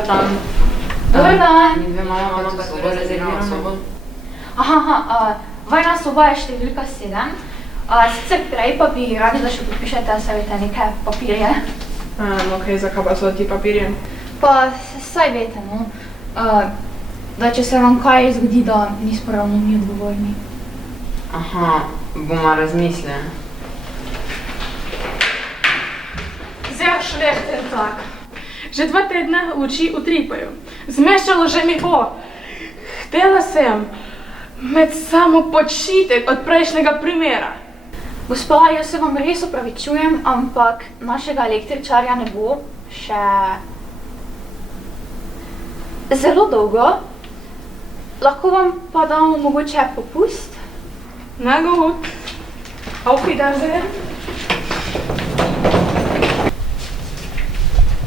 Dobar dan. Dobar dan. Mi dve imamo pa sobo, rezervirano sobo. Aha, vajna soba je številka 7. Sicer prej pa bi radi, da še podpišete savete neke papirje. Ok, zakaj pa so ti papirje? Pa saj vete, no, da če se vam kaj zgodi, da nismo ravno mi odgovorni. Aha, bomo razmislili. Sehr schlechten Tag. Že 2 tedna luči utripajo. Zmešalo že mi bo. Htela sem med samo počitek od prejšnjega primera. Gospa, jaz se vam res opravičujem, ampak našega električarja ne bo še zelo dolgo. Lahko vam pa damo mogoče popust? Na gut. Auf Wiedersehen.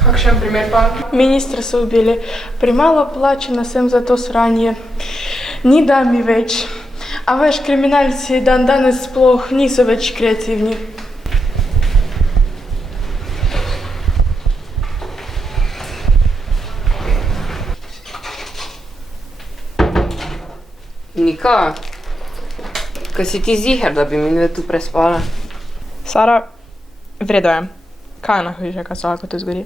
Kakšen primer pa? Ministra so ubili. Premalo plačena sem za to sranje. Ni da mi več. A veš, kriminalci dan danes sploh niso več kreativni. Nika, kaj si ti ziher, da bi mi dve tu prespala? Sara, vredo je. Kaj je najhujše, kaj se lahko to zgodi?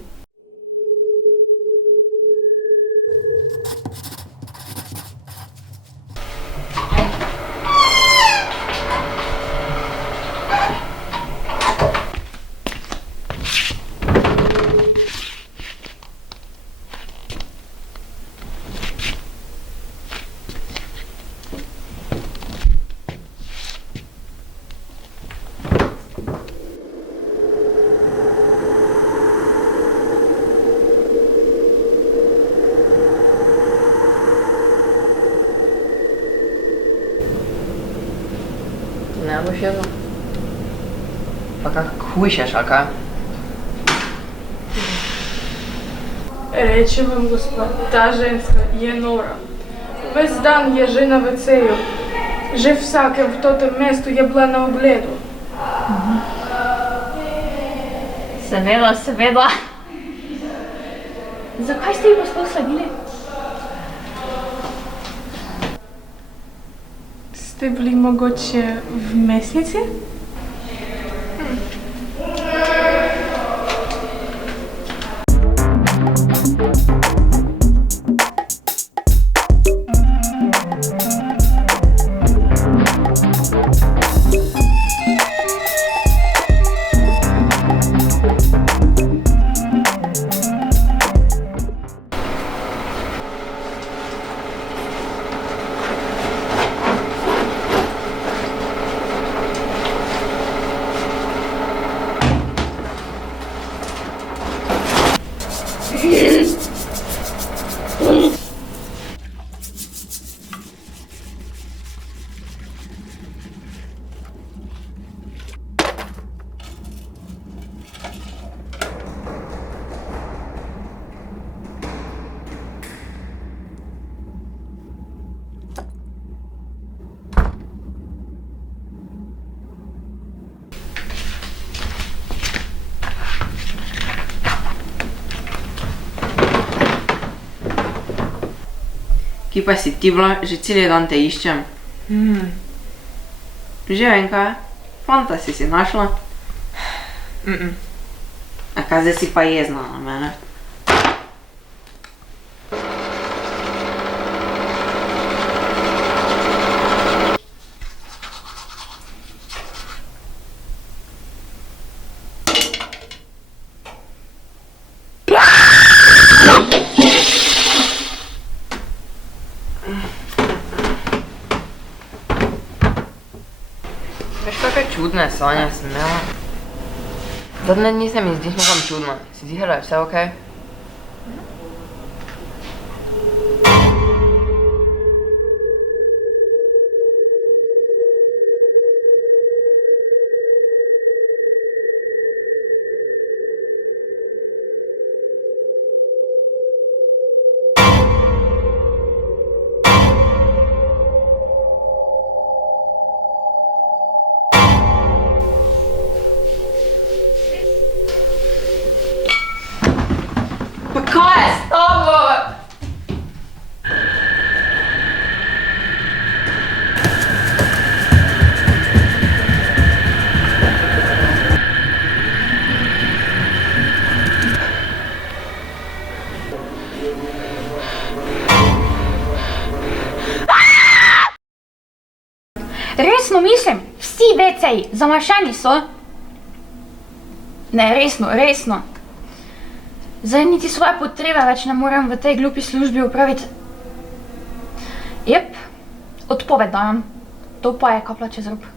Ne boš jedla? Pa kak hujšeš, ali kaj? Reče vam, gospod, ta ženska je nora. Ves dan je že na WC-ju. Že vsake v totem mestu je bila na ogledu. Seveda. Zakaj ste jih pa sploh sledili? Ste bili mogoče v mesnici? Kje pa si ti bila? Že celi dan te iščem. Že vem kaj? Fanta si našla? A kaj zdaj si pa jezna na mene? Veš, kakve čudne sanje sem imela? Zadnje dni se mi zdiš nekam čudno. Si zihala, je vse okej? Resno mislim, vsi WC-ji zamašeni so. Ne, resno. Zdaj niti svoje potrebe več ne morem v tej glupi službi upraviti. Jep, odpoved dajem. To pa je kapla čez rob.